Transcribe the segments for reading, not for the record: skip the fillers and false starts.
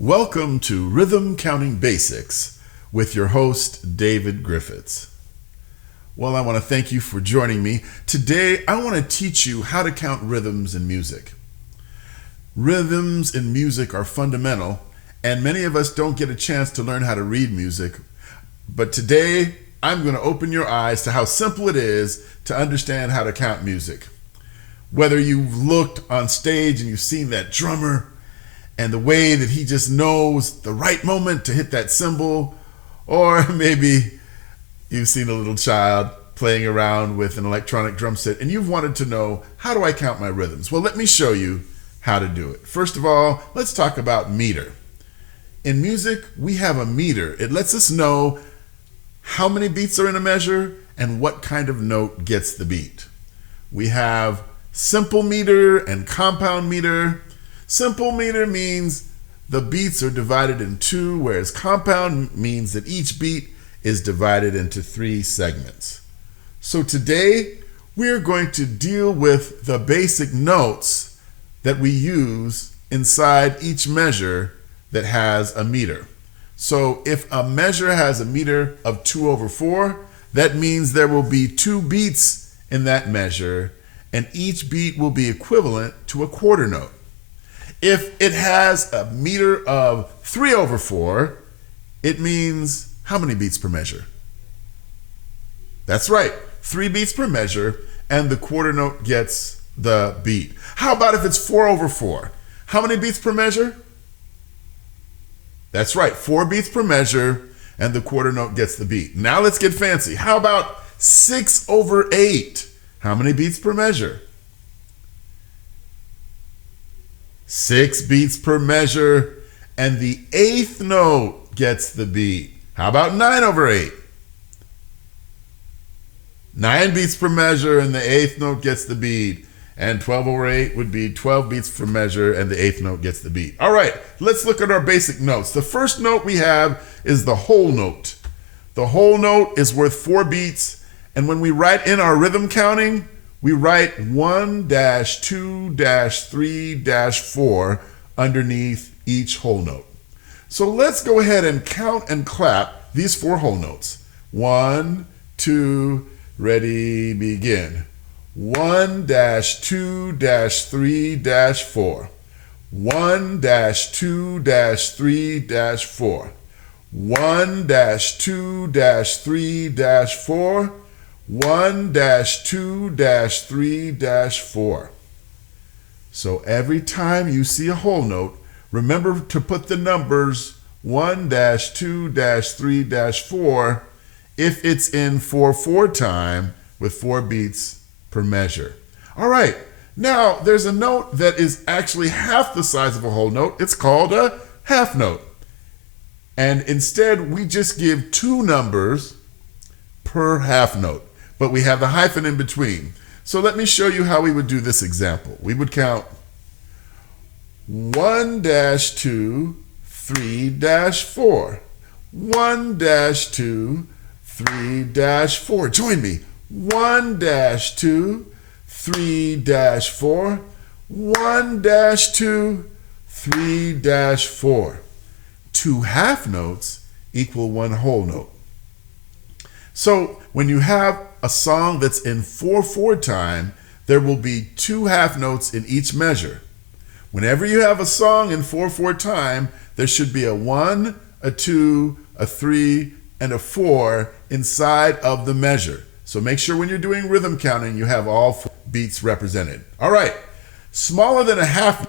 Welcome to Rhythm Counting Basics with your host, David Griffiths. Well, I want to thank you for joining me. Today, I want to teach you how to count rhythms in music. Rhythms in music are fundamental, and many of us don't get a chance to learn how to read music. But today, I'm going to open your eyes to how simple it is to understand how to count music. Whether you've looked on stage and you've seen that drummer and the way that he just knows the right moment to hit that cymbal, or maybe you've seen a little child playing around with an electronic drum set and you've wanted to know, how do I count my rhythms? Well, let me show you how to do it. First of all, let's talk about meter. In music, we have a meter. It lets us know how many beats are in a measure and what kind of note gets the beat. We have simple meter and compound meter. Simple meter means the beats are divided in two, whereas compound means that each beat is divided into three segments. So today, we're going to deal with the basic notes that we use inside each measure that has a meter. So if a measure has a meter of 2/4, that means there will be two beats in that measure, and each beat will be equivalent to a quarter note. If it has a meter of 3/4, it means how many beats per measure? That's right, 3 beats per measure, and the quarter note gets the beat. How about if it's 4/4? How many beats per measure? That's right, 4 beats per measure, and the quarter note gets the beat. Now let's get fancy. How about 6/8? How many beats per measure? 6 beats per measure, and the 8th note gets the beat. How about 9/8? 9 beats per measure, and the 8th note gets the beat. And 12/8 would be 12 beats per measure, and the 8th note gets the beat. All right, let's look at our basic notes. The first note we have is the whole note. The whole note is worth 4 beats, and when we write in our rhythm counting, we write 1-2-3-4 underneath each whole note. So let's go ahead and count and clap these 4 whole notes. 1, 2, ready, begin. 1-2-3-4. 1-2-3-4. 1-2-3-4. 1-2-3-4. So every time you see a whole note, remember to put the numbers 1-2-3-4 if it's in 4/4 time with 4 beats per measure. All right, now there's a note that is actually half the size of a whole note. It's called a half note. And instead, we just give 2 numbers per half note, but we have the hyphen in between. So let me show you how we would do this example. We would count 1-2-3-4. 1-2-3-4. Join me. 1-2-3-4. 1-2-3-4. 2 half notes equal 1 whole note. So when you have a song that's in 4/4 time, there will be 2 half notes in each measure. Whenever you have a song in 4/4 time, there should be a 1, a 2, a 3, and a 4 inside of the measure. So make sure when you're doing rhythm counting, you have all 4 beats represented. All right, smaller than a half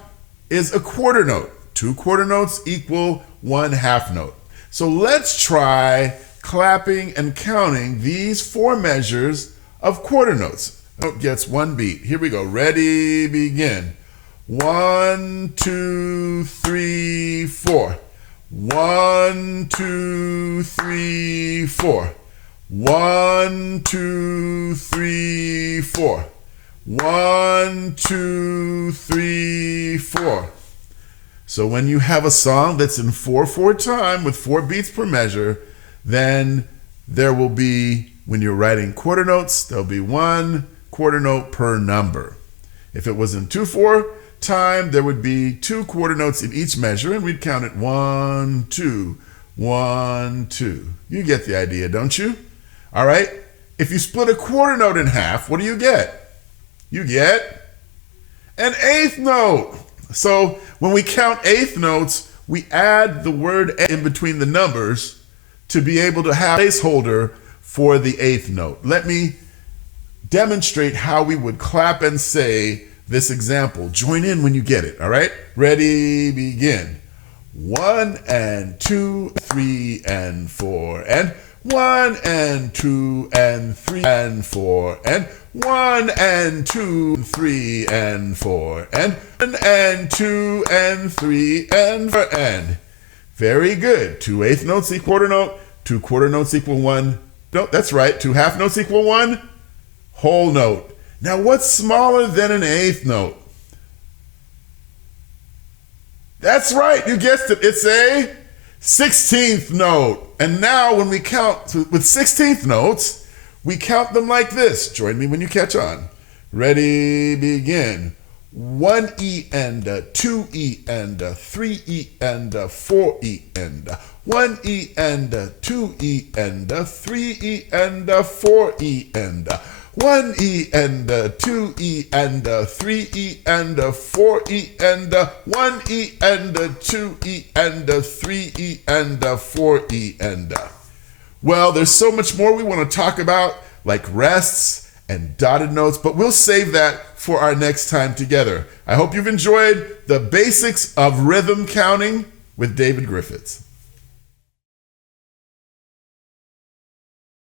is a quarter note. 2 quarter notes equal 1 half note. So let's try clapping and counting these 4 measures of quarter notes. Note gets 1 beat. Here we go. Ready, begin. 1, 2, 3, 4. 1, 2, 3, 4. 1, 2, 3, 4. 1, 2, 3, 4. So when you have a song that's in 4/4 time with 4 beats per measure, then there will be, when you're writing quarter notes, there'll be 1 quarter note per number. If it was in 2/4, time, there would be 2 quarter notes in each measure, and we'd count it 1, 2, 1, 2. You get the idea, don't you? All right. If you split a quarter note in half, what do you get? You get an eighth note. So when we count eighth notes, we add the word in between the numbers to be able to have a placeholder for the eighth note. Let me demonstrate how we would clap and say this example. Join in when you get it, all right? Ready, begin. 1 and 2, 3 and 4, and 1 and 2 and 3 and 4, and 1 and 2 and 3 and 4, and 1 and 2 and 3 and 4, and very good. 2 eighth notes equal quarter note, 2 quarter notes equal 1. No, that's right. 2 half notes equal 1 whole note. Now, what's smaller than an eighth note? That's right. You guessed it. It's a 16th note. And now when we count with 16th notes, we count them like this. Join me when you catch on. Ready, begin. 1E and 2E and 3E and 4E and 1E and 2E and 3E and 4E and 1E and 2E and 3E and 4E and 1E and 2E and 3E and 4E and well, there's so much more we want to talk about, like rests and dotted notes, but we'll save that for our next time together. I hope you've enjoyed the basics of rhythm counting with David Griffiths.